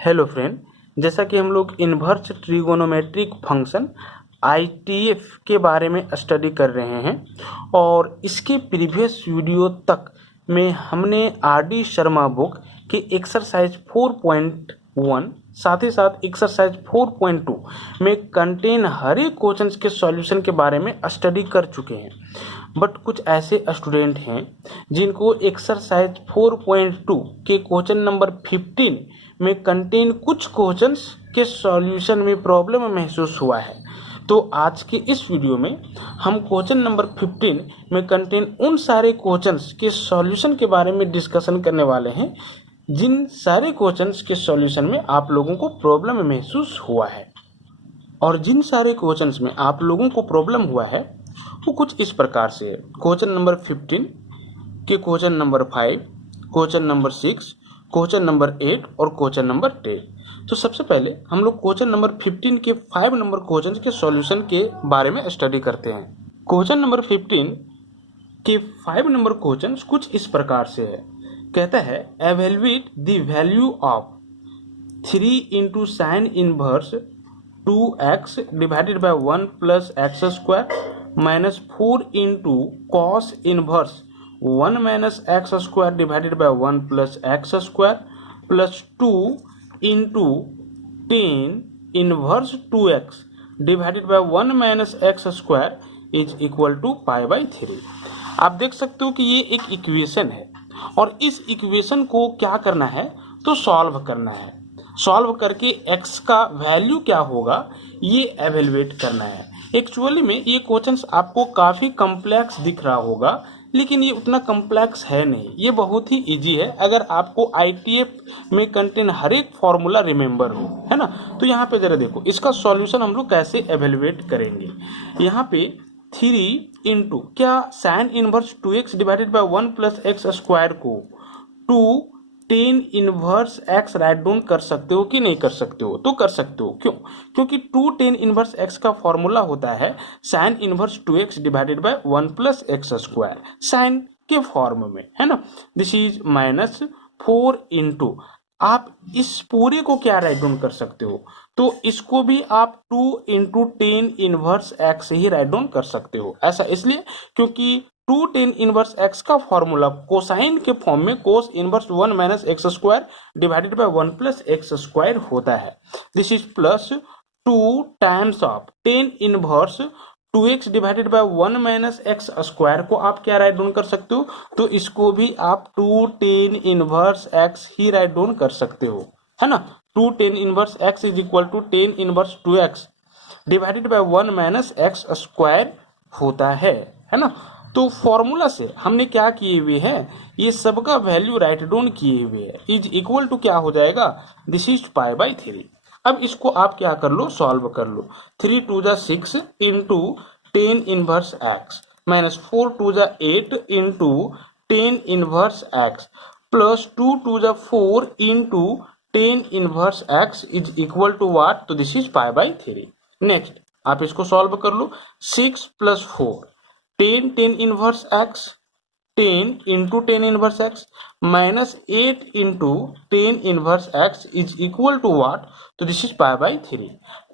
Hello friend, जैसा कि हम लोग इन्वर्स ट्रिगोनोमेट्रिक फंक्शन ITF के बारे में स्टडी कर रहे हैं और इसके प्रीवियस वीडियो तक में हमने RD शर्मा बुक के एक्सरसाइज 4.1 साथ ही साथ एक्सरसाइज 4.2 में कंटेन हर एक क्वेश्चंस के सॉल्यूशन के बारे में स्टडी कर चुके हैं। बट कुछ ऐसे स्टूडेंट हैं जिनको एक्सरसाइज 4.2 के क्वेश्चन नंबर 15 में कंटेन कुछ क्वेश्चंस के सॉल्यूशन में प्रॉब्लम महसूस हुआ है। तो आज के इस वीडियो में हम क्वेश्चन नंबर 15 में कंटेन उन सारे क्वेश्चंस के सॉल्यूशन के बारे में डिस्कशन करने वाले हैं जिन सारे क्वेश्चंस के सॉल्यूशन में आप लोगों को प्रॉब्लम महसूस हुआ है। और जिन सारे क्वेश्चंस में आप लोगों को प्रॉब्लम हुआ है वो कुछ इस प्रकार से है। क्वेश्चन नंबर 15 के question number 5, question number 6, question number 8 और क्वेश्चन नंबर 10। तो सबसे पहले हम लोग क्वेश्चन नंबर 15 के 5 नंबर क्वेश्चन के सॉल्यूशन के बारे में स्टडी करते हैं। क्वेश्चन नंबर 15 के 5 नंबर क्वेश्चन कुछ इस प्रकार से है। कहता है evaluate the value of 3 into sine inverse 2x divided by 1 plus x square minus 4 into cos inverse 1 minus x square divided by 1 plus x square plus 2 into 10 inverse 2x divided by 1 minus x square is equal to pi by 3। आप देख सकते हो कि ये एक equation है और इस इक्वेशन को क्या करना है तो सॉल्व करना है। सॉल्व करके x का वैल्यू क्या होगा ये एवेल्युएट करना है। एक्चुअली में ये क्वेश्चंस आपको काफ़ी कॉम्प्लेक्स दिख रहा होगा लेकिन ये उतना कॉम्प्लेक्स है नहीं, ये बहुत ही इजी है अगर आपको ITF में कंटेन हर एक फॉर्मूला रिमेंबर हो, है ना। तो यहाँ पे जरा देखो इसका सॉल्यूशन हम लोग कैसे एवेल्युएट करेंगे। यहाँ पे 3 इंटू क्या sign inverse 2x divided by 1 plus x square को 2 10 इनवर्स x राइट डाउन कर सकते हो कि नहीं कर सकते हो? तो कर सकते हो। क्यों? क्योंकि 2 10 इनवर्स x का फॉर्मूला होता है sign inverse 2x divided by 1 plus x square sine के फॉर्म में, है ना। दिस इज माइनस 4 इंटू आप इस पूरे को क्या राइट डाउन कर सकते हो तो इसको भी आप 2 इंटू 10 इनवर्स x ही राइट डाउन कर सकते हो। ऐसा इसलिए क्योंकि 2 10 इनवर्स x का फॉर्मूला कोसाइन के फॉर्म में cos inverse 1 minus x square divided by 1 plus x square होता है। This is plus 2 times of 10 inverse 2x divided by 1 minus x square को आप क्या राइट डाउन कर सकते हो तो इसको भी आप 2 10 इनवर्स x ही राइट डाउन कर सकते हो, है ना। 2 10 inverse x is equal to 10 inverse 2x divided by 1 minus x square होता है ना। तो फॉर्मूला से हमने क्या किए हुए हैं ये सबका वैल्यू राइट डाउन किए हुए है इज इक्वल टू क्या हो जाएगा दिस इज पाई बाई 3। अब इसको आप क्या कर लो सॉल्व कर लो। 3 2 जा 6 इंटू 10 इनवर्स एक्स माइनस 4 2 जा 8 इंटू 10 इनवर्स एक्स प्लस 2 2 जा 4 into 10 inverse x is equal to what तो this is pi by 3। Next आप इसको सॉल्व कर लो। 6 plus 4 10 10 inverse x 10 into 10 inverse x minus 8 into 10 inverse x is equal to what तो this is pi by 3।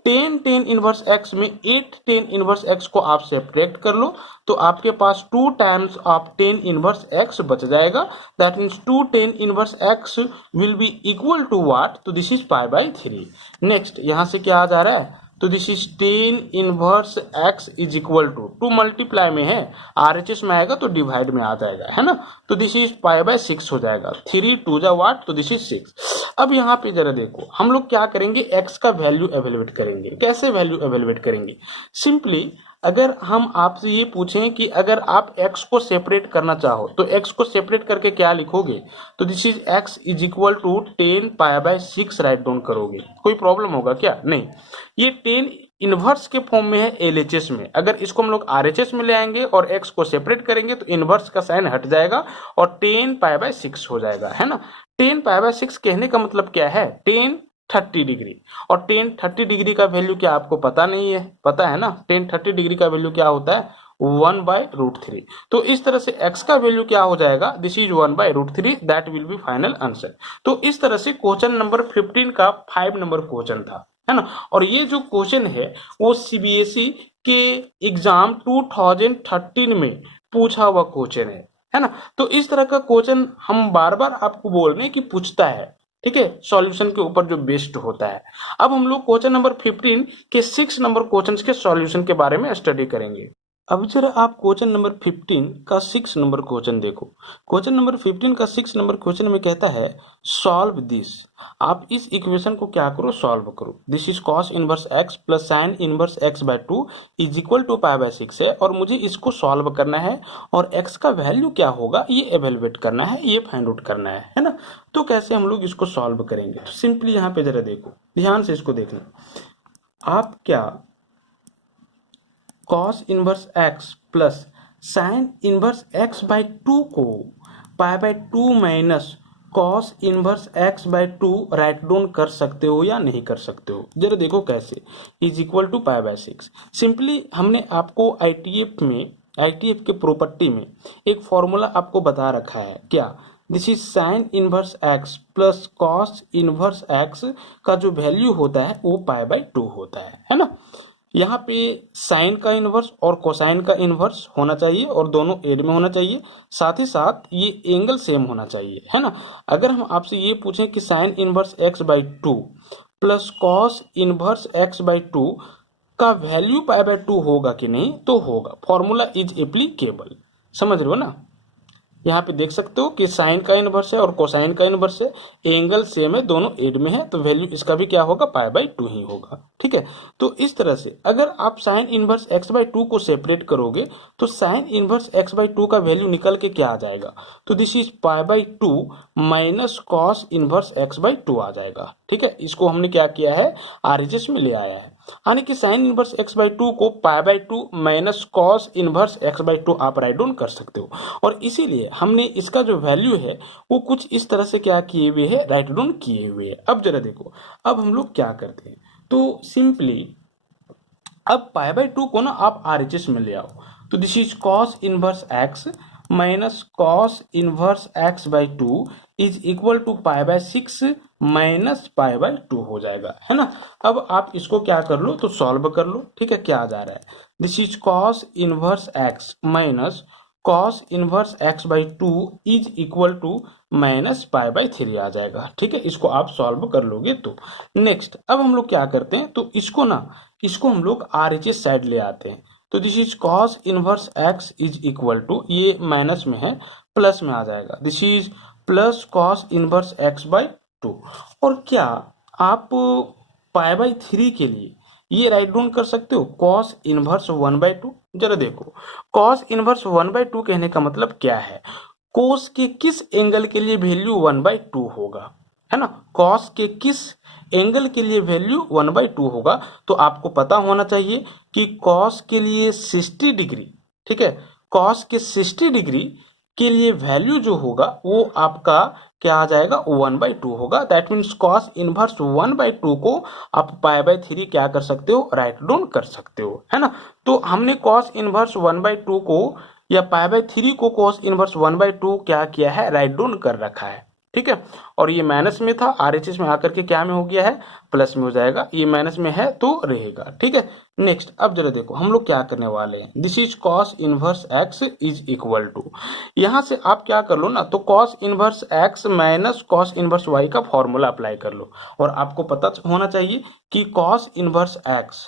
10 10 inverse x में 8 10 inverse x को आप separate कर लो तो आपके पास 2 टाइम्स ऑफ 10 इनवर्स x बच जाएगा। That means 2 10 inverse x will be equal to what तो this is pi by 3। Next यहाँ से क्या आ जा रहा है तो this is 10 inverse x is equal to multiply में है RHS में आएगा तो डिवाइड में आ जाएगा, है ना। तो दिस इज पाई बाय 6 हो जाएगा। 3 2 जा वाट तो दिस इज 6। अब यहाँ पे जरा देखो हम लोग क्या करेंगे x का वैल्यू एवेल्युएट करेंगे। कैसे वैल्यू एवेल्युएट करेंगे? सिंपली अगर हम आपसे ये पूछें कि अगर आप x को सेपरेट करना चाहो तो x को सेपरेट करके क्या लिखोगे तो this is x is equal to 10 pi by 6 write down करोगे। कोई प्रॉब्लम होगा क्या? नहीं। ये 10 इनवर्स के फॉर्म में है LHS में। अगर इसको हम लोग RHS में ले आएंगे और x को सेपरेट करेंगे तो इनवर्स का साइन हट जाएगा और 10 पाई बाय 6 हो जाएगा, है ना। 10 पाई बाय 6 कहने का मतलब क्या है 10 30 डिग्री और 10 30 डिग्री का वैल्यू क्या आपको पता नहीं है? पता है ना 10 30 डिग्री का वैल्यू क्या होता है 1/√3। तो इस तरह से x का वैल्यू क्या हो जाएगा, this is 1/√3, that will be final answer. तो इस तरह से क्वेश्चन नंबर 15 का 5 नंबर क्वेश्चन था, है ना। और ये जो क्वेश्चन है वो सीबीएसई के एग्जाम 2013 में पूछा हुआ क्वेश्चन है ना। तो इस तरह का क्वेश्चन हम बार बार आपको बोल रहे हैं कि पूछता है, ठीक है, सॉल्यूशन के ऊपर जो बेस्ड होता है। अब हम लोग क्वेश्चन नंबर 15 के 6 नंबर क्वेश्चंस के सॉल्यूशन के बारे में स्टडी करेंगे। अब जरा आप क्वेश्चन नंबर 15 का 6 नंबर क्वेश्चन देखो। क्वेश्चन नंबर 15 का 6 नंबर क्वेश्चन में कहता है सॉल्व दिस। आप इस इक्वेशन को क्या करो, सॉल्व करो। This is cos inverse x plus sine inverse x by 2 is equal to π/6 है, और मुझे इसको सॉल्व करना है और एक्स का वैल्यू क्या होगा ये एवेलुएट करना है, ये फाइंड आउट करना है ना। तो कैसे हम लोग इसको सॉल्व करेंगे, तो सिंपली यहाँ पे जरा देखो, ध्यान से इसको देखना। आप क्या cos inverse x plus sine inverse x by 2 को π/2 minus cos inverse x by 2 write down कर सकते हो या नहीं कर सकते हो, जरा देखो कैसे। Is equal to π/6। सिंपली हमने आपको आईटीएफ के प्रॉपर्टी में एक फॉर्मूला आपको बता रखा है, क्या, this is sine inverse x plus cos inverse x का जो वैल्यू होता है वो π/2 होता है ना। यहाँ पे साइन का इनवर्स और कोसाइन का इनवर्स होना चाहिए और दोनों एड में होना चाहिए, साथ ही साथ ये एंगल सेम होना चाहिए, है ना। अगर हम आपसे ये पूछें कि sine inverse x by 2 plus cos inverse x by 2 का वैल्यू π/2 होगा कि नहीं, तो होगा। फॉर्मूला इज एप्लीकेबल, समझ रहे हो ना। यहाँ पे देख सकते हो कि साइन का इनवर्स है और कोसाइन का इनवर्स है, एंगल सेम है, दोनों एड में है, तो वैल्यू इसका भी क्या होगा, π/2 ही होगा, ठीक है। तो इस तरह से अगर आप साइन इनवर्स x/2 को सेपरेट करोगे तो साइन इनवर्स x/2 का वैल्यू निकल के क्या आ जाएगा, तो this is π/2 minus cos inverse x/2 आ जाएगा, ठीक है। इसको हमने क्या किया है, आरएचएस में ले आया है, यानी कि साइन इनवर्स x/2 को π/2 माइनस कॉस इनवर्स x/2 आप राइट डाउन कर सकते हो। और इसीलिए हमने इसका जो वैल्यू है वो कुछ इस तरह से क्या किए हुए है, राइट डाउन किए हुए है। अब जरा देखो, अब हम लोग क्या करते हैं, तो सिंपली अब π/2 को ना आप आरएचएस में ले आओ, तो this is cos inverse x minus cos inverse x by 2 is equal to π/6 minus π/2 हो जाएगा, है ना। अब आप इसको क्या कर लो, तो सॉल्व कर लो, ठीक है। क्या आ जा रहा है, this is cos inverse x minus cos inverse x by 2 is equal to minus π/3 आ जाएगा, ठीक है। इसको आप सॉल्व कर लोगे तो नेक्स्ट अब हम लोग क्या करते हैं, तो इसको हम लोग आरएचएस साइड ले आते हैं। तो this is cos inverse x is equal to, ये माइनस में है, प्लस में आ जाएगा, this is plus cos inverse x by 2। और क्या आप π/3 के लिए ये राइट डाउन कर सकते हो, कॉस इनवर्स 1/2। जरा देखो, कॉस इनवर्स 1/2 कहने का मतलब क्या है, कोस के किस एंगल के लिए वैल्यू 1/2 होगा, है ना। कॉस के किस एंगल के लिए वैल्यू 1/2 होगा, तो आपको पता होना चाहिए कि कॉस के लिए 60 डिग्री, ठीक है, कॉस के 60 डिग्री के लिए वैल्यू जो होगा वो आपका क्या आ जाएगा, 1/2 होगा। दैट मीन्स कॉस इनवर्स 1/2 को आप π/3 क्या कर सकते हो, राइट डाउन कर सकते हो, है ना। तो हमने कॉस इनवर्स 1/2 को या π/3 को कॉस इनवर्स 1/2 क्या किया है, राइट डाउन कर रखा है, ठीक है। और ये माइनस में था, आरएचएस में आकर के क्या में हो गया है, प्लस में हो जाएगा, ये माइनस में है तो रहेगा, ठीक है। नेक्स्ट अब जरा देखो हम लोग क्या करने वाले हैं, this is cos inverse x is equal to, यहां से आप क्या कर लो ना, तो cos inverse x minus cos inverse y का फॉर्मूला अप्लाई कर लो। और आपको पता होना चाहिए कि cos inverse x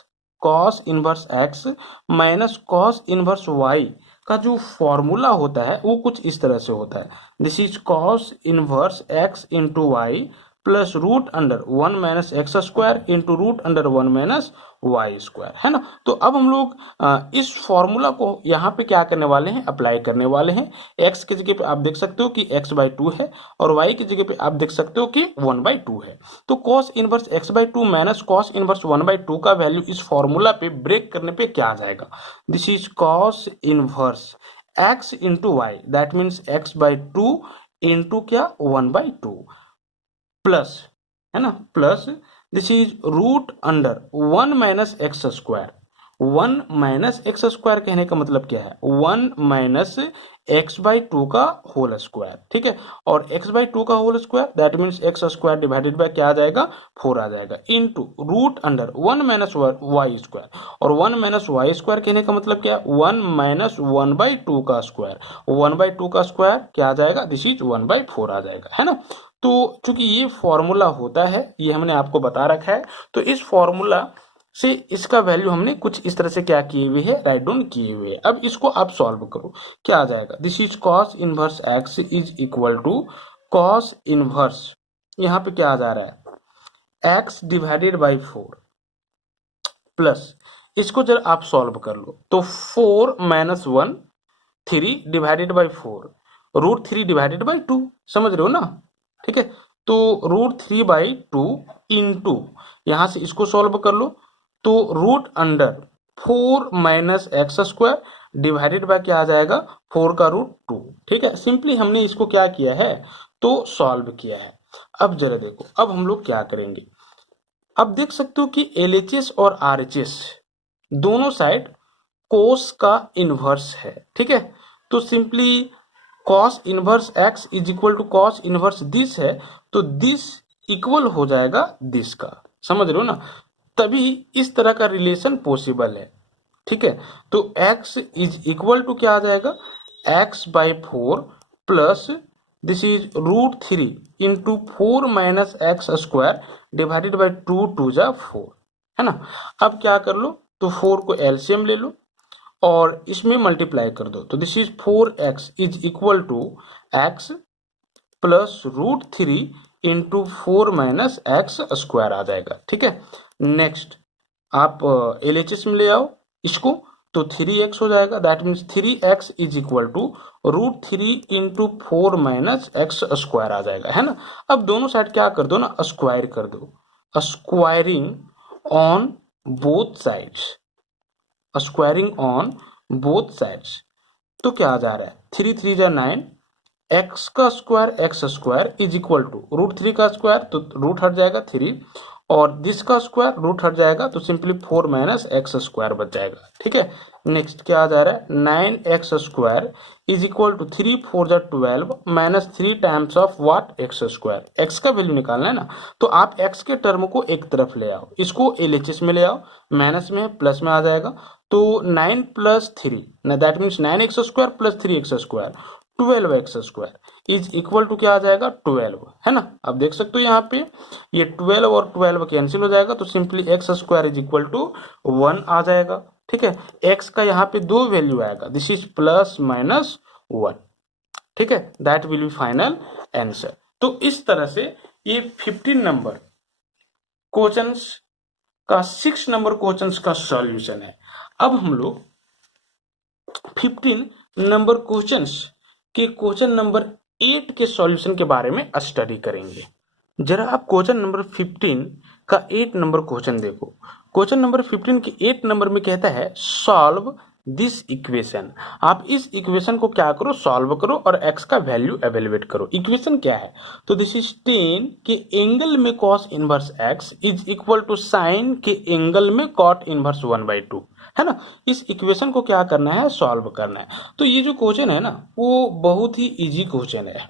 minus cos inverse y का जो फॉर्मूला होता है वो कुछ इस तरह से होता है, this is cos inverse x into y plus root under 1 minus x square into root under 1 minus y square, है ना। तो अब हम लोग इस फॉर्मूला को यहाँ पे क्या करने वाले हैं, अप्लाई करने वाले हैं। x की जगह पे आप देख सकते हो कि x/2 है और y की जगह पे आप देख सकते हो कि 1/2 है। तो cos inverse x/2 minus cos inverse 1/2 का वैल्यू इस फॉर्मूला पे ब्रेक करने पे क्या आ जाएगा, this is cos inverse x into y, that means x/2 into क्या, 1/2 प्लस, है ना, plus this is root under 1 minus x square, 1 minus x square कहने का मतलब क्या है, 1 माइनस एक्स बाई टू का होल स्क्वायर, ठीक है। और x बाई टू का whole square that means x square divided by क्या आ जाएगा, 4 आ जाएगा, into root under 1 minus y square. और 1 माइनस वाई स्क्वायर कहने का मतलब क्या है, 1 माइनस 1 बाई टू का स्क्वायर, 1 बाई टू का स्क्वायर क्या आ जाएगा, दिस इज 1 बाई 4 आ जाएगा, है ना। तो चूंकि ये फॉर्मूला होता है, ये हमने आपको बता रखा है, तो इस फॉर्मूला से इसका वैल्यू हमने कुछ इस तरह से क्या किए हुए है, राइट डाउन किए हुए है। अब इसको आप सॉल्व करो, क्या आ जाएगा, this is cos inverse x is equal to cos inverse, यहाँ पे क्या आ जा रहा है, एक्स डिवाइडेड बाई 4 प्लस, इसको जब आप सॉल्व कर लो तो 4 minus 1 3 divided by 4 root 3 divided by 2, समझ रहे हो ना, ठीक है। तो रूट 3 बाई 2 इंटू, यहां से इसको सॉल्व कर लो तो root under 4 minus x square divided by क्या आ जाएगा, 4 का रूट 2, ठीक है। सिंपली हमने इसको क्या किया है, तो सॉल्व किया है। अब जरा देखो, अब हम लोग क्या करेंगे, अब देख सकते हो कि एलएचएस और आरएचएस दोनों साइड कोस का इनवर्स है, ठीक है। तो simply cos inverse x is equal to cos inverse this है, तो दिस इक्वल हो जाएगा दिस का, समझ रहे हो ना, तभी इस तरह का रिलेशन पॉसिबल है, ठीक है। तो x इज इक्वल टू क्या आ जाएगा, x by 4 plus this is root 3 into 4 minus x square divided by 2 2 जा 4, है ना। अब क्या कर लो, तो 4 को एलसीएम ले लो और इसमें मल्टीप्लाई कर दो, तो this is 4x is equal to x plus root 3 into 4 minus x square आ जाएगा, ठीक है। नेक्स्ट आप एलएचएस में ले आओ इसको, तो 3x हो जाएगा, that means 3x is equal to root 3 into 4 minus x square आ जाएगा, है ना। अब दोनों साइड क्या कर दो ना, स्क्वायर कर दो, squaring on both sides, squaring on both sides, तो क्या आ जा रहा है, 3 3 जा 9, एक्स का square is equal to root 3 का स्क्वायर, तो रूट हट जाएगा 3, और दिस का स्क्वायर रूट हट जाएगा, तो सिंपली 4 माइनस एक्स स्क्वायर बच जाएगा, ठीक है। नेक्स्ट क्या आ जा रहा है, 9x square is equal to 3 4 जा 12 minus 3 times of what, x square, x का वैल्यू निकालना है ना, तो आप एक्स के टर्म को एक तरफ ले आओ, इसको एलएचएस में ले आओ, माइनस में प्लस में आ जाएगा, तो 9 plus 3 that means 9x square plus 3x square 12x square is equal to क्या आ जाएगा, 12, है ना। अब देख सकते हो यहाँ पे ये 12 और 12 कैंसिल हो जाएगा, तो simply x square is equal to 1 आ जाएगा, ठीक है। एक्स का यहाँ पे दो वैल्यू आएगा, दिस इज प्लस माइनस 1, ठीक है, that will be final answer. तो इस तरह से ये 15 नंबर क्वेश्चंस का 6 नंबर क्वेश्चंस का सॉल्यूशन है। अब हम लोग 15 नंबर क्वेश्चंस के क्वेश्चन नंबर 8 के सॉल्यूशन के बारे में स्टडी करेंगे। जरा आप क्वेश्चन नंबर 15 का 8 नंबर क्वेश्चन देखो। क्वेश्चन नंबर 15 के 8 नंबर में कहता है सॉल्व दिस इक्वेशन। आप इस इक्वेशन को क्या करो, सॉल्व करो और x का वैल्यू एवेलुएट करो। इक्वेशन क्या है, तो दिस इज tan के एंगल में cos inverse x is equal to sin के एंगल में cot इनवर्स 1/2, है ना। इस इक्वेशन को क्या करना है, सॉल्व करना है। तो ये जो क्वेश्चन है ना, वो बहुत ही इजी क्वेश्चन है,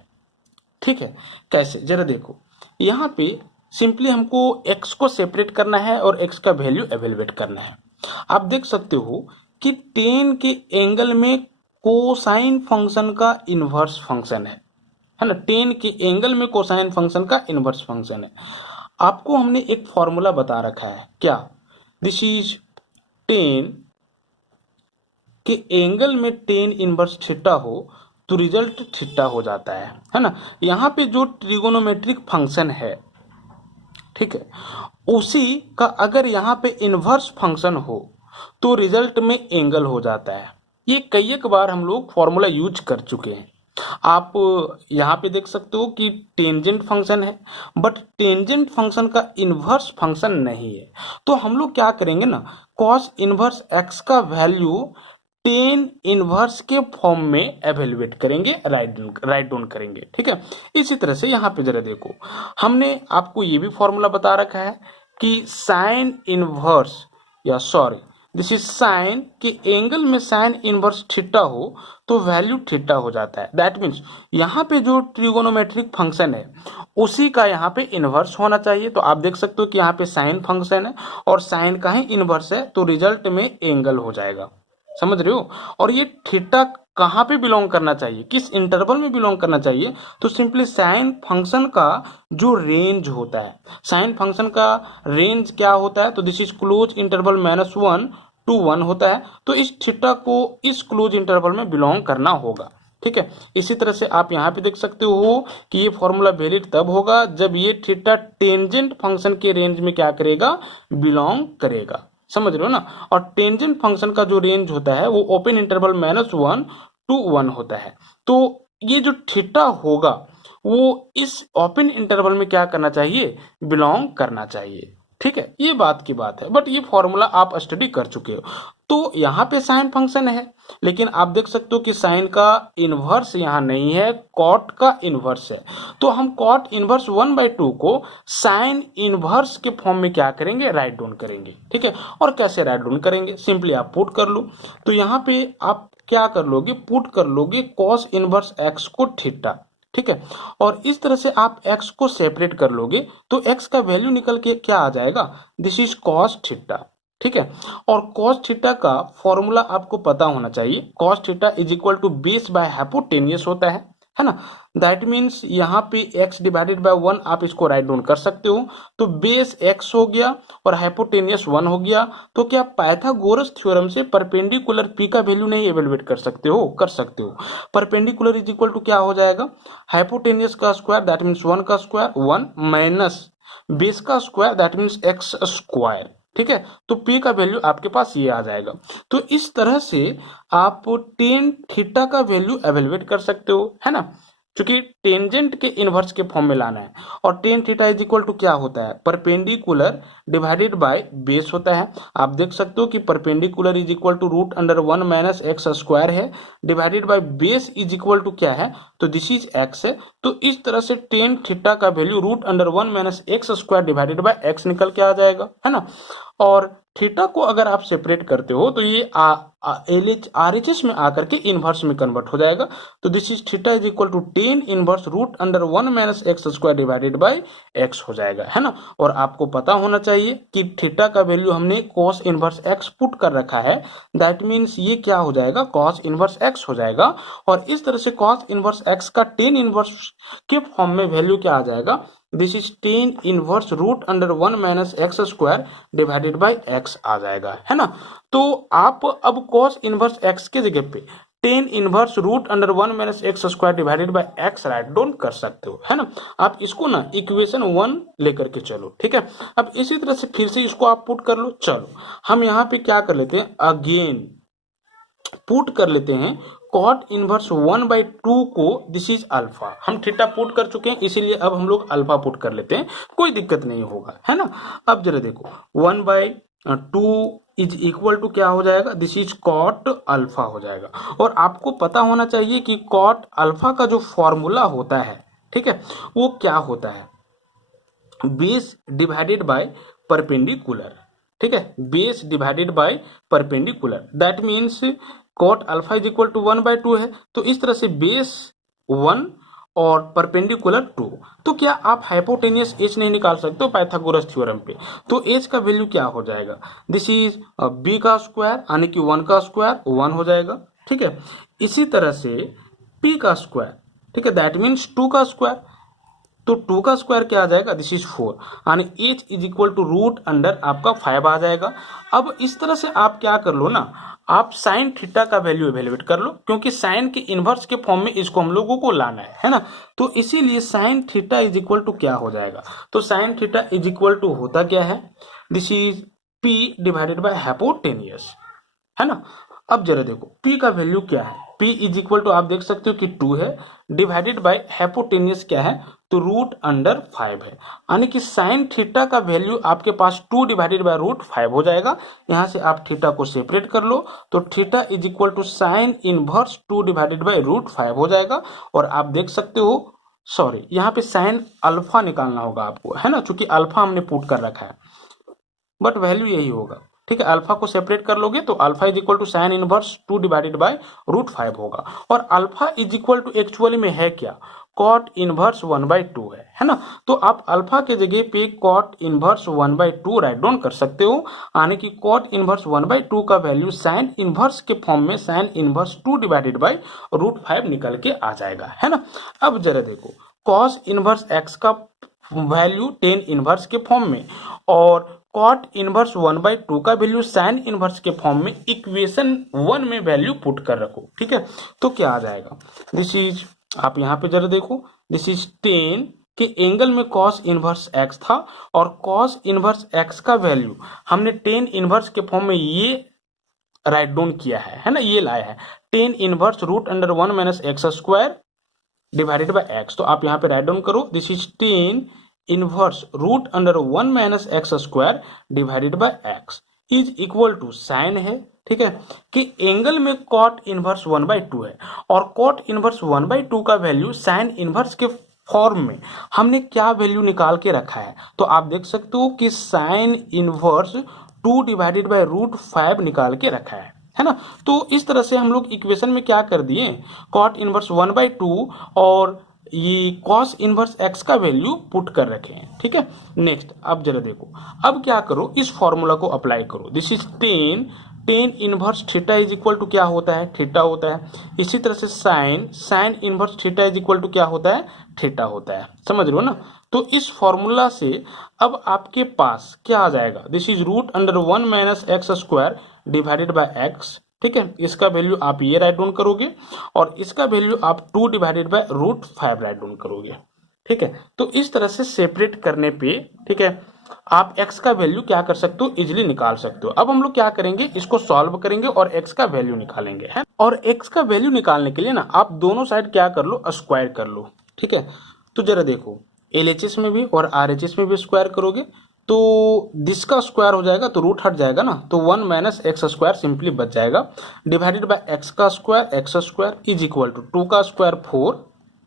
ठीक है। कैसे, जरा देखो, यहाँ पे सिंपली हमको x को सेपरेट करना है और x का वैल्यू एवेलुएट करना है। आप देख सकते हो कि tan के एंगल में कोसाइन फंक्शन का इनवर्स फंक्शन है ना। tan के एंगल में कोसाइन फंक्शन का इनवर्स फंक्शन है। आपको हमने एक फॉर्मूला बता रखा है, क्या, दिस इज tan के एंगल में tan इनवर्स थीटा हो तो रिजल्ट थीटा हो जाता है ना। यहाँ पे जो ट्रिगोनोमेट्रिक फंक्शन है, ठीक है, उसी का अगर यहाँ पे इनवर्स फंक्शन हो तो रिजल्ट में एंगल हो जाता है। ये कई एक बार हम लोग फॉर्मूला यूज कर चुके हैं। आप यहाँ पे देख सकते हो कि टेंजेंट फंक्शन है, बट टेंजेंट फंक्शन का इनवर्स फंक्शन नहीं है। तो हम लोग क्या करेंगे ना, कॉस इनवर्स एक्स का वैल्यू टेन इनवर्स के फॉर्म में एवेलुएट करेंगे, राइट डाउन करेंगे, ठीक है। इसी तरह से यहाँ पे जरा देखो, हमने आपको ये भी फॉर्मूला बता रखा है कि साइन इनवर्स, या सॉरी, दिस इज साइन के एंगल में साइन इनवर्स थीटा हो तो वैल्यू थीटा हो जाता है। दैट मीन्स यहाँ पे जो ट्रिगोनोमेट्रिक फंक्शन है उसी का यहाँ पे इनवर्स होना चाहिए। तो आप देख सकते हो कि यहाँ पे साइन फंक्शन है और साइन का ही इनवर्स है, तो रिजल्ट में एंगल हो जाएगा। समझ रहे हो? और ये थीटा कहाँ पे बिलोंग करना चाहिए, किस इंटरवल में बिलोंग करना चाहिए? तो सिंपली साइन फंक्शन का जो रेंज होता है, साइन फंक्शन का रेंज क्या होता है? तो this is close interval -1 to 1 होता है। तो इस थीटा को इस क्लोज इंटरवल में बिलोंग करना होगा। ठीक है, इसी तरह से आप यहाँ पे देख सकते हो कि ये फॉर्मूला वैलिड तब होगा जब ये थीटा टेंजेंट फंक्शन के रेंज में क्या करेगा, बिलोंग करेगा। समझ रहे हो ना? और टेंजेंट फंक्शन का जो रेंज होता है वो ओपन इंटरवल -1 to 1 होता है। तो ये जो थीटा होगा वो इस ओपन इंटरवल में क्या करना चाहिए, बिलोंग करना चाहिए। ठीक है, ये बात की बात है, बट ये फॉर्मूला आप स्टडी कर चुके हो। तो यहाँ पे साइन फंक्शन है, लेकिन आप देख सकते हो कि साइन का इनवर्स यहाँ नहीं है, कॉट का इनवर्स है। तो हम कॉट इनवर्स 1/2 को साइन इनवर्स के फॉर्म में क्या करेंगे, राइट डाउन करेंगे। ठीक है, और कैसे राइट डाउन करेंगे, सिंपली आप पुट कर लो। तो यहाँ पे आप क्या कर लोगे, पुट कर लोगे कॉस इनवर्स एक्स को थीटा। ठीक है, और इस तरह से आप x को सेपरेट कर लोगे तो x का वैल्यू निकल के क्या आ जाएगा, दिस इज cos थीटा। ठीक है, और cos थीटा का फॉर्मूला आपको पता होना चाहिए। cos theta is equal to base by hypotenuse होता है ना। दैट मीन्स यहाँ पे x डिवाइडेड बाय 1 आप इसको राइट डाउन कर सकते हो। तो बेस x हो गया और हाइपोटेनियस 1 हो गया। तो क्या पाइथागोरस थ्योरम से परपेंडिकुलर p का वैल्यू नहीं एवेलुएट कर सकते हो? कर सकते हो। परपेंडिकुलर इज इक्वल टू क्या हो जाएगा, हाइपोटेनियस का स्क्वायर दैट मीन्स 1 का स्क्वायर 1 माइनस बेस का square that means x square. ठीक है, तो p का वैल्यू आपके पास ये आ जाएगा। तो इस तरह से आप टेन थीटा का वैल्यू एवेलुएट कर सकते हो, है ना, क्योंकि टेंजेंट के इनवर्स के फॉर्म में लाना है। और tan theta is equal to क्या होता है, परपेंडिकुलर डिवाइडेड बाय बेस होता है। आप देख सकते हो कि perpendicular is equal to √1 minus x square है, divided by base is equal to क्या है, तो दिस इज एक्स है। तो इस तरह से टेन थीटा का value √1 minus x square divided by x निकल के आ जाएगा, है ना। और थीटा को अगर आप सेपरेट करते हो तो ये RHS में आकर के इनवर्स में कन्वर्ट हो जाएगा। तो this is theta is equal to tan inverse √1 minus x square divided by x हो जाएगा, है ना। और आपको पता होना चाहिए कि थीटा का वैल्यू हमने cos इनवर्स एक्स पुट कर रखा है। दैट मीन्स ये क्या हो जाएगा, cos इनवर्स एक्स हो जाएगा। और इस तरह से cos इनवर्स एक्स का टेन इनवर्स के फॉर्म में वैल्यू क्या आ जाएगा, this is tan inverse √1 minus x square divided by x आ जाएगा, है ना। तो आप अब cos इनवर्स एक्स के जगह पे ten inverse √1 minus x square divided by x right down कर सकते हो, है ना। आप इसको ना इक्वेशन 1 लेकर के चलो, ठीक है। अब इसी तरह से फिर से इसको आप पुट कर लो। चलो हम यहाँ पे क्या कर लेते हैं, अगेन पुट कर लेते हैं कॉट इनवर्स 1/2 को, दिस इज अल्फा। हम थीटा पुट कर चुके हैं, इसीलिए अब हम लोग अल्फा पुट कर लेते हैं, कोई दिक्कत नहीं होगा, है ना। अब जरा देखो 1/2 इज इक्वल टू क्या हो जाएगा, दिस इज कॉट अल्फा हो जाएगा। और आपको पता होना चाहिए कि कॉट अल्फा का जो फॉर्मूला होता है, ठीक है, वो क्या होता है, बेस डिवाइडेड बाय परपेंडिकुलर। ठीक है, base divided by perpendicular, that means cot alpha is equal to 1/2 है। तो इस तरह से बेस 1 और परपेंडिकुलर 2। तो क्या आप हाइपोटेनियस एच नहीं निकाल सकते हो पाइथागोरस थ्योरम पे? तो एच का वैल्यू क्या हो जाएगा, दिस इज बी का स्क्वायर यानी कि 1 का स्क्वायर 1 हो जाएगा। ठीक है, इसी तरह से पी का स्क्वायर, ठीक है, दैट मीन्स 2 का स्क्वायर। तो 2 का स्क्वायर क्या आ जाएगा, दिस इज 4 यानी h इज इक्वल टू √ आपका 5 आ जाएगा। अब इस तरह से आप क्या कर लो ना, आप साइन थीटा का वैल्यू इवेलुएट कर लो, क्योंकि साइन के इनवर्स के फॉर्म में इसको हम लोगों को लाना है ना। तो इसीलिए sine theta is equal to क्या हो जाएगा, तो sine theta is equal to होता क्या है, this is p divided by hypotenuse, है ना। अब जरा देखो p का वैल्यू क्या है, p इज इक्वल टू आप देख सकते हो कि 2 है, डिवाइडेड बाय हाइपोटेनियस क्या है, तो √5 है। यानी कि साइन थीटा का वैल्यू आपके पास 2 डिवाइडेड बाय √5 हो जाएगा। यहां से आप थीटा को सेपरेट कर लो, तो theta is equal to sine inverse 2 divided by √5 हो जाएगा। और आप देख सकते हो, सॉरी यहाँ पे साइन अल्फा निकालना होगा आपको, है ना, चूंकि अल्फा हमने पुट कर रखा है, बट वैल्यू यही होगा। ठीक है, अल्फा को सेपरेट कर लोगे तो alpha is equal to sine inverse 2 divided by root 5 होगा। और alpha is equal to actually में है क्या, कॉट इनवर्स 1/2 है ना। तो आप अल्फा के जगह पे कॉट इनवर्स 1/2 राइट डाउन कर सकते हो, यानी कि कॉट इनवर्स 1/2 का वैल्यू साइन इनवर्स के फॉर्म में sine inverse 2 divided by root 5 निकल के आ जाएगा, है ना। अब जरा देखो, कॉस इनवर्स एक्स का वैल्यू टेन इनवर्स के फॉर्म में और कॉट इनवर्स 1/2 का वैल्यू साइन इनवर्स के फॉर्म में इक्वेशन 1 में वैल्यू पुट कर रखो, ठीक है। तो क्या आ जाएगा, दिस इज, आप यहाँ पे जरा देखो, दिस इज 10 के एंगल में कॉस इनवर्स एक्स था और कॉस इनवर्स एक्स का वैल्यू हमने टेन इनवर्स के फॉर्म में ये राइट डाउन किया है ना, ये लाया है 10 inverse root under 1 minus x square divided by x. तो आप यहाँ पे राइट डाउन करो, this is 10 inverse root under 1 minus x square divided by x is equal to sine है, ठीक है, कि एंगल में कॉट इनवर्स 1/2 है और कॉट इनवर्स 1/2 का वैल्यू साइन इनवर्स के फॉर्म में हमने क्या वैल्यू निकाल के रखा है। तो आप देख सकते हो कि sine inverse 2 divided by root 5 निकाल के रखा है ना। तो इस तरह से हम लोग इक्वेशन में क्या कर दिए, कॉट इनवर्स 1/2 और ये कॉस इनवर्स एक्स का वैल्यू पुट कर रखे हैं, ठीक है। नेक्स्ट अब जरा देखो, अब क्या करो, इस फॉर्मूला को अप्लाई करो, this is 10 inverse theta is equal to क्या होता है, थीटा होता है। इसी तरह से sine inverse theta is equal to क्या होता है, थीटा होता है, समझ रहे हो ना। तो इस फॉर्मूला से अब आपके पास क्या आ जाएगा, this is root under 1 minus x square divided by x, ठीक है। इसका वैल्यू आप ये राइट डाउन करोगे और इसका वैल्यू आप 2 divided by root 5 right down करोगे, ठीक है। तो इस तरह से सेपरेट करने पे, ठीक है, आप x का वैल्यू क्या कर सकते हो, इजिली निकाल सकते हो। अब हम लोग क्या करेंगे, इसको सॉल्व करेंगे और x का वैल्यू निकालेंगे, है। और x का वैल्यू निकालने के लिए ना आप दोनों साइड क्या कर लो, स्क्वायर कर लो, ठीक है। तो जरा देखो, LHS में भी और RHS में भी स्क्वायर करोगे तो दिस का स्क्वायर हो जाएगा तो रूट हट जाएगा ना, तो 1 माइनस एक्स स्क्वायर सिंपली बच जाएगा डिवाइडेड बाय एक्स का स्क्वायर इज इक्वल टू 2 का स्क्वायर 4,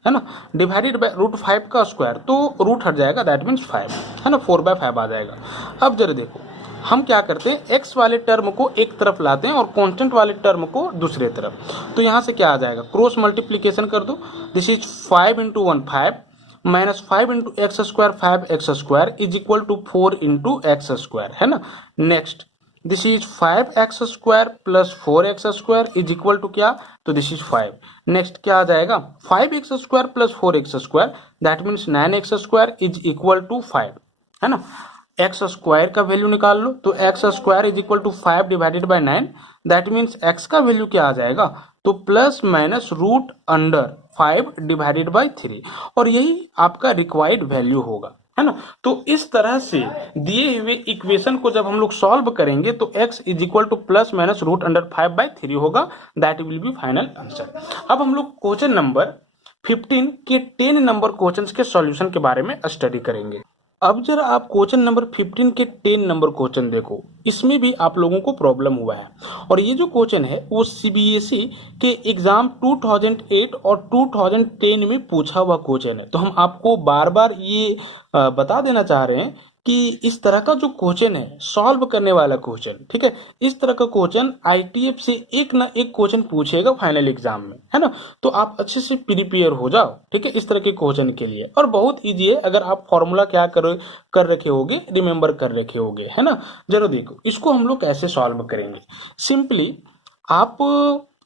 है ना, डिवाइडेड बाय रूट 5 का स्क्वायर, तो रूट हट जाएगा, दैट मीन्स 5, है ना, 4/5 आ जाएगा। अब जरा देखो, हम क्या करते हैं, एक्स वाले टर्म को एक तरफ लाते हैं और कांस्टेंट वाले टर्म को दूसरे तरफ। तो यहाँ से क्या आ जाएगा, क्रॉस मल्टीप्लीकेशन कर दो, this is 5 into 1 5 minus 5 into x square 5x square is equal to 4 into x square, है ना। Next this is 5x square plus 4x square is equal to क्या, तो दिस इज 5। नेक्स्ट क्या आ जाएगा, 5x square plus 4x square that means 9x square is equal to 5, है ना। X square का वैल्यू निकाल लो, तो x square is equal to 5 divided by 9 that means x का वैल्यू क्या आ जाएगा, तो plus minus root under 5 divided by 3, और यही आपका रिक्वायर्ड वैल्यू होगा, है ना। तो इस तरह से दिए हुए इक्वेशन को जब हम लोग सॉल्व करेंगे तो x is equal to plus minus root under 5/3 होगा, that will be final answer. अब हम लोग क्वेश्चन नंबर 15 के 10 नंबर क्वेश्चंस के सॉल्यूशन के बारे में स्टडी करेंगे। अब जरा आप क्वेश्चन नंबर 15 के 10 नंबर क्वेश्चन देखो, इसमें भी आप लोगों को प्रॉब्लम हुआ है और ये जो क्वेश्चन है वो CBSE के एग्जाम 2008 और 2010 में पूछा हुआ क्वेश्चन है। तो हम आपको बार बार ये बता देना चाह रहे हैं कि इस तरह का जो क्वेश्चन है सॉल्व करने वाला क्वेश्चन, ठीक है, इस तरह का क्वेश्चन ITF से एक ना एक क्वेश्चन पूछेगा फाइनल एग्जाम में, है ना। तो आप अच्छे से प्रिपेयर हो जाओ, ठीक है, इस तरह के क्वेश्चन के लिए, और बहुत इजी है अगर आप फॉर्मूला क्या कर रखे होगे, रिमेंबर कर रखे होगे, है ना। जरा देखो इसको हम लोग कैसे सॉल्व करेंगे। सिंपली आप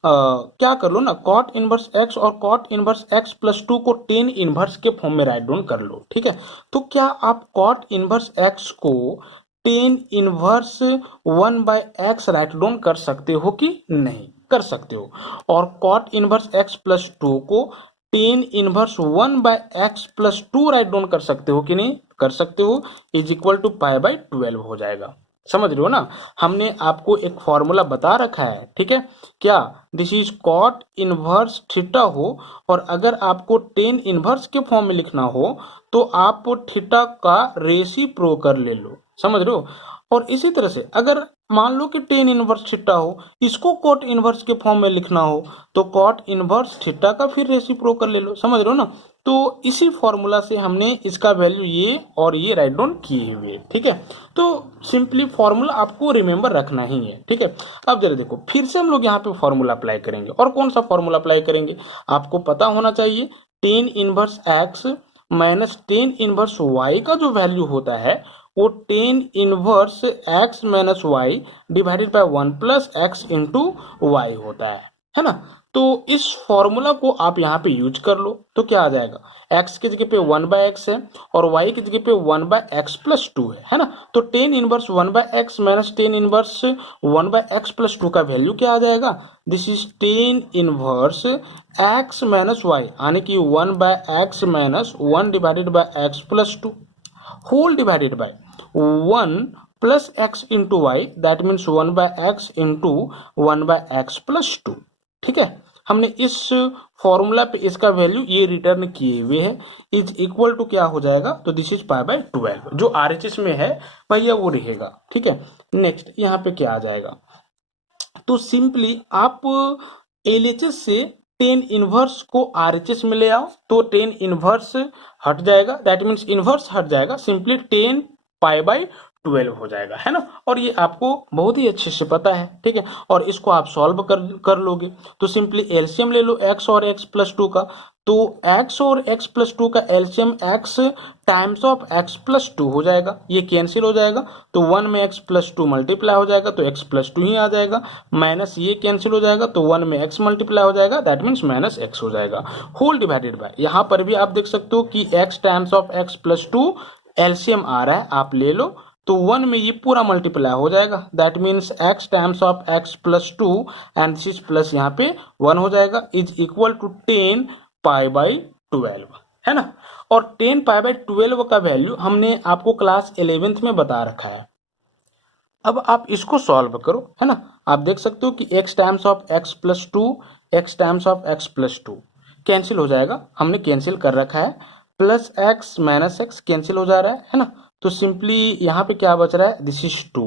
क्या कर लो ना, कॉट इनवर्स एक्स और कॉट इनवर्स एक्स प्लस 2 को टेन इनवर्स के फॉर्म में राइट डाउन कर लो, ठीक है। तो क्या आप कॉट इनवर्स एक्स को ten inverse 1/x right down कर सकते हो कि नहीं, कर सकते हो। और कॉट इनवर्स एक्स प्लस 2 को ten inverse 1/x plus 2 write down कर सकते हो कि नहीं, कर सकते हो, इज इक्वल टू π/12 हो जाएगा। समझ रहे हो ना, हमने आपको एक फॉर्मूला बता रखा है, ठीक है, क्या, this is cot inverse theta हो और अगर आपको टेन इनवर्स के फॉर्म में लिखना हो तो आप थीटा का रेसिप्रोकल ले लो, समझ रहे हो। और इसी तरह से अगर मान लो कि टेन इनवर्स थीटा हो, इसको कॉट इनवर्स के फॉर्म में लिखना हो तो कॉट इनवर्स थीटा का फिर रेसिप्रोकल ले लो, समझ रहे हो ना। तो इसी फॉर्मूला से हमने इसका वैल्यू ये और ये राइट डाउन किए हुए, ठीक है। तो सिंपली फॉर्मूला आपको रिमेंबर रखना ही है, ठीक है। अब जरा देखो फिर से हम लोग यहाँ पे फॉर्मूला अप्लाई करेंगे, और कौन सा फॉर्मूला अप्लाई करेंगे आपको पता होना चाहिए। Tan inverse x minus tan inverse y का जो वैल्यू होता है वो tan inverse x minus y divided by 1 plus x into y होता है ना। तो इस फॉर्मूला को आप यहाँ पे यूज कर लो, तो क्या आ जाएगा, x की जगह पे 1/x है और y की जगह पे 1/x+2 है ना। तो tan inverse 1/x minus tan inverse 1/x+2 का वैल्यू क्या आ जाएगा, this is tan inverse x minus y, यानी कि 1/x minus 1 divided by x+2 whole divided by 1 plus x into y, that means 1/x into 1/x+2, ठीक है। हमने इस फॉर्मूला पे इसका वैल्यू ये रिटर्न किए हुए है, इज इक्वल टू क्या हो जाएगा, तो दिस इज π/12 जो RHS में है भैया वो रहेगा, ठीक है। नेक्स्ट यहाँ पे क्या आ जाएगा, तो सिंपली आप LHS से टेन इनवर्स को RHS में ले आओ, तो टेन इनवर्स हट जाएगा, दैट मीन्स इनवर्स हट जाएगा, सिंपली टेन π/12 हो जाएगा, है ना। और ये आपको बहुत ही अच्छे से पता है, ठीक है। और इसको आप सॉल्व कर लोगे, तो सिंपली एलसीएम ले लो x और x+2 का, तो x और x+2 का LCM x times of x+2 हो जाएगा, ये कैंसिल हो जाएगा, तो 1 में x+2 मल्टीप्लाई हो जाएगा, तो x+2 ही आ जाएगा, माइनस ये कैंसिल हो जाएगा, तो 1 में x मल्टीप्लाई हो जाएगा, दैट मीन्स माइनस x हो जाएगा, होल डिवाइडेड बाय, यहाँ पर भी आप देख सकते हो कि x times of x+2 LCM आ रहा है, आप ले लो, तो 1 में ये पूरा मल्टीप्लाई हो जाएगा, that means x times of x+2 and this is plus यहाँ पे 1 हो जाएगा, इज इक्वल टू 10 π/12, है ना। और 10 π/12 का वैल्यू हमने आपको क्लास 11th में बता रखा है। अब आप इसको सॉल्व करो, है ना। आप देख सकते हो कि x times of x+2 x times of x+2 cancel हो जाएगा, हमने कैंसिल कर रखा है, plus x minus x cancel हो जा रहा है ना। तो सिंपली यहाँ पे क्या बच रहा है, दिस इज 2,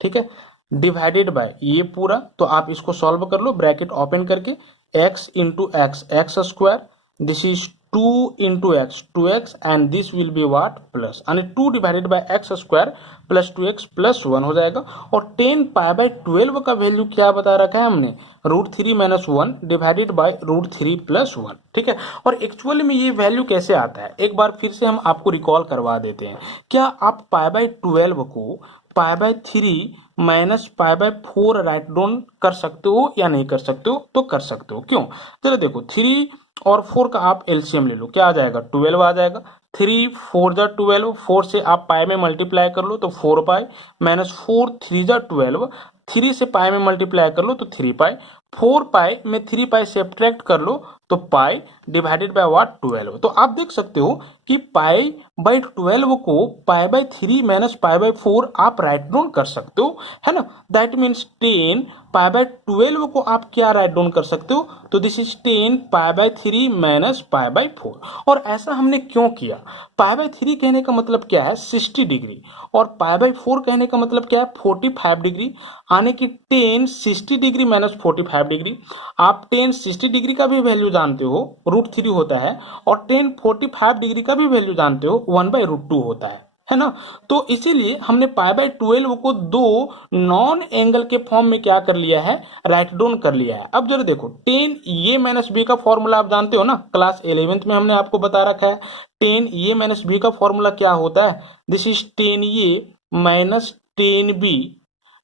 ठीक है, डिवाइडेड बाय ये पूरा, तो आप इसको सॉल्व कर लो ब्रैकेट ओपन करके, x into x x square, this is 2 into x 2x and this will be what plus, यानी 2 divided by x square plus 2x plus 1 हो जाएगा। और 10 π/12 का वैल्यू क्या बता रखा है हमने, √3 - 1 डिवाइडेड बाय √3 + 1, ठीक है। और एक्चुअली में ये वैल्यू कैसे आता है, एक बार फिर से हम आपको रिकॉल करवा देते हैं। क्या आप π/12 को π/3 माइनस π/4 राइट डाउन कर सकते हो या नहीं कर सकते हो, तो कर सकते हो, क्यों, चलो देखो 3 और 4 का आप एलसीएम ले लो, क्या आ जाएगा, 12 आ जाएगा, 3 4 जा 12, 4 से आप पाई में मल्टीप्लाई कर लो तो 4 पाई, माइनस 4 3 जा 12, 3 से पाई में मल्टीप्लाई कर लो तो 3 पाई, 4 पाई में 3 पाई सब्ट्रैक्ट कर लो तो पाई डिवाइडेड बाय व्हाट 12। तो आप देख सकते हो कि π/12 को π/3 माइनस π/4 आप राइट डाउन कर सकते हो, है ना। दैट मीन्स 10 π/12 को आप क्या राइट डाउन कर सकते हो, तो दिस इज 10 π/3 माइनस π/4। और ऐसा हमने क्यों किया, π/3 कहने का मतलब क्या है 60 डिग्री, और π/4 कहने का मतलब क्या है 45 डिग्री, आने की 10 60 डिग्री माइनस 45 डिग्री, आप 10 60 डिग्री का भी वैल्यू जानते हो √3 होता है, और 10 45 डिग्री का भी वैल्यू जानते हो 1/√2 होता है ना। तो इसीलिए हमने π/12 को दो नॉन एंगल के फॉर्म में क्या कर लिया है, राइट डाउन कर लिया है। अब जरा देखो 10 ए माइनस बी का फॉर्मूला आप जानते हो ना, क्लास 11th में हमने आपको बता रखा है, 10 ए माइनस बी का फॉर्मूला क्या होता है, this is 10 a minus 10 b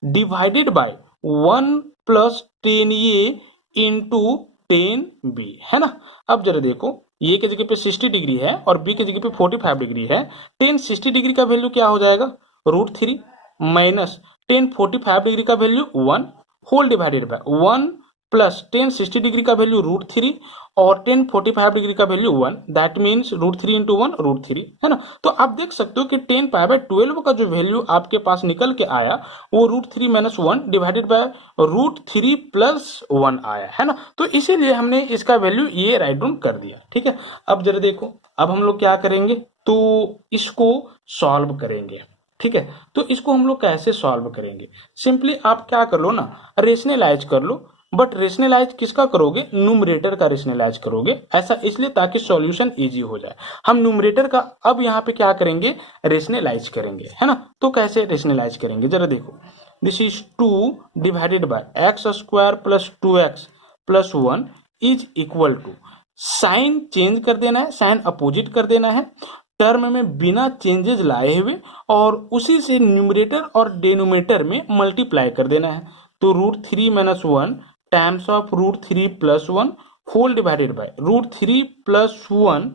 divided by 1 plus 10 a into 10 b, है ना। अब जरा देखो ये की जगह पे 60 डिग्री है और बी की जगह पे 45 डिग्री है, 10 60 डिग्री का वैल्यू क्या हो जाएगा, √3 माइनस 10 45 डिग्री का value 1 whole divided by 1 plus 10 60 degree का वैल्यू √3 और 10 45 डिग्री का वैल्यू 1, दैट मीन्स √3 इंटू 1 √3, है ना। तो आप देख सकते हो कि 10 π/12 का जो वैल्यू आपके पास निकल के आया वो √3 माइनस 1 डिवाइडेड बाय √3 प्लस 1 आया, है ना। तो इसीलिए हमने इसका वैल्यू ये राइट डाउन कर दिया, ठीक है। अब जरा देखो अब हम लोग क्या करेंगे, तो इसको सॉल्व करेंगे, ठीक है। तो इसको हम लोग कैसे सॉल्व करेंगे, सिंपली आप क्या कर लो ना, रेशनलाइज कर लो, बट रेशनलाइज किसका करोगे, न्यूमरेटर का रेशनलाइज करोगे। ऐसा इसलिए ताकि सॉल्यूशन इजी हो जाए। हम न्यूमरेटर का अब यहाँ पे क्या करेंगे, रेशनलाइज करेंगे, है ना। तो कैसे रेशनलाइज करेंगे जरा देखो, this is 2 divided by x square plus 2x plus 1 is equal to, sign change कर देना है, साइन अपोजिट कर देना है, टर्म में बिना चेंजेस लाए हुए, और उसी से न्यूमरेटर और डिनोमिनेटर में मल्टीप्लाई कर देना है। तो √3 - 1 times of √3 + 1 whole divided by √3 + 1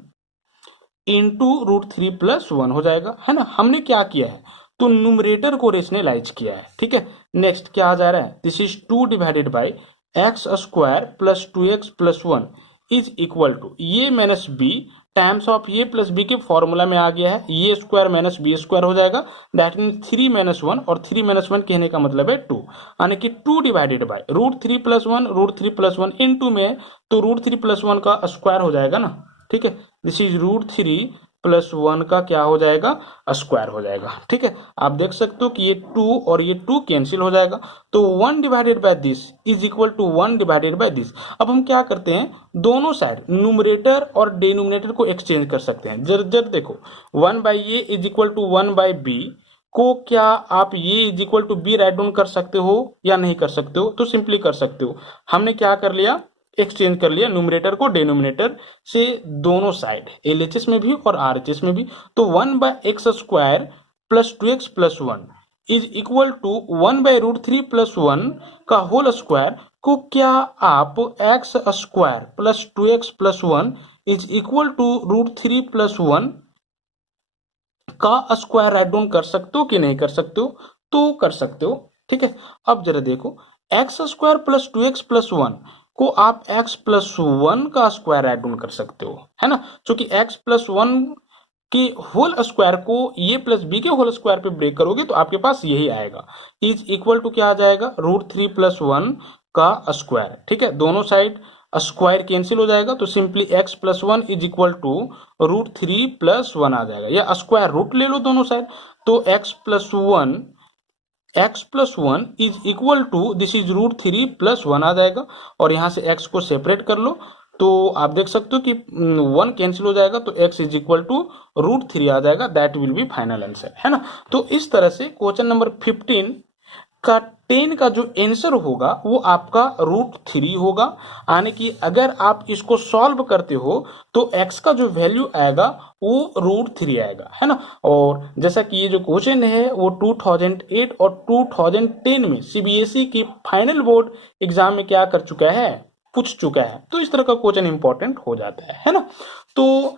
into √3 + 1 हो जाएगा, है ना। हमने क्या किया है, तो न्यूमरेटर को रेशनलाइज किया है, ठीक है। नेक्स्ट क्या आ जा रहा है, this is 2 divided by x square plus 2x plus 1 is equal to, ये माइनस बी टाइम्स ऑफ ये प्लस बी के फॉर्मूला में आ गया है, ये स्क्वायर माइनस बी स्क्वायर हो जाएगा, दैट मीन 3 - 1, और 3 - 1 कहने का मतलब है 2, यानी कि 2 डिवाइडेड बाय √3 + 1 √3 + 1 इनटू में, तो √3 + 1 का स्क्वायर हो जाएगा ना, ठीक है। दिस इज √3 + 1 का क्या हो जाएगा, स्क्वायर हो जाएगा, ठीक है। आप देख सकते हो कि ये 2 और ये 2 कैंसिल हो जाएगा, तो 1 divided by this is equal to 1 divided by this. अब हम क्या करते हैं, दोनों साइड न्यूमरेटर और डिनोमिनेटर को एक्सचेंज कर सकते हैं। जर देखो 1/a is equal to 1/b को क्या आप ये is equal to b right down कर सकते हो या नहीं कर सकते हो, तो सिंपली कर सकते हो। हमने क्या कर लिया, एक्सचेंज कर लिया न्यूमरेटर को डिनोमिनेटर से, दोनों साइड एलएचएस में भी और आरएचएस में भी। तो 1/x² plus 2x plus 1 is equal to 1/√3 + 1 का होल स्क्वायर को क्या आप x² plus 2x plus 1 is equal to √3 + 1 का स्क्वायर राइट डाउन कर सकते हो कि नहीं कर सकते हो, तो कर सकते हो, ठीक है। अब जरा देखो, x² प्लस 2x प्लस 1 को आप x + 1 का स्क्वायर राइट डाउन कर सकते हो, है ना। क्योंकि x + 1 के होल स्क्वायर को ये प्लस बी के होल स्क्वायर पे ब्रेक करोगे तो आपके पास यही आएगा, इज इक्वल टू क्या आ जाएगा, √3 + 1 का स्क्वायर, ठीक है। दोनों साइड स्क्वायर कैंसिल हो जाएगा, तो simply x + 1 is equal to √3 + 1 आ जाएगा, या स्क्वायर रूट ले लो दोनों साइड, तो x + 1 is equal to this is √3 + 1 आ जाएगा, और यहां से x को सेपरेट कर लो, तो आप देख सकते हो कि 1 कैंसिल हो जाएगा, तो x इज इक्वल टू √3 आ जाएगा, that will be final answer, है ना। तो इस तरह से क्वेश्चन नंबर 15 का 10 का जो आंसर होगा वो आपका √3 होगा, यानी कि अगर आप इसको सॉल्व करते हो तो x का जो वैल्यू आएगा वो √3 आएगा, है ना। और जैसा कि ये जो क्वेश्चन है वो 2008 और 2010 में सीबीएसई की फाइनल बोर्ड एग्जाम में क्या कर चुका है, पूछ चुका है, तो इस तरह का क्वेश्चन इंपॉर्टेंट हो जाता है ना। तो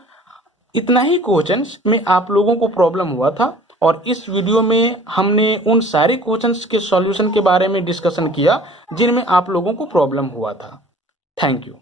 इतना ही क्वेश्चंस में आप लोगों को प्रॉब्लम हुआ था, और इस वीडियो में हमने उन सारे क्वेश्चंस के सॉल्यूशन के बारे में डिस्कशन किया जिनमें आप लोगों को प्रॉब्लम हुआ था। Thank you.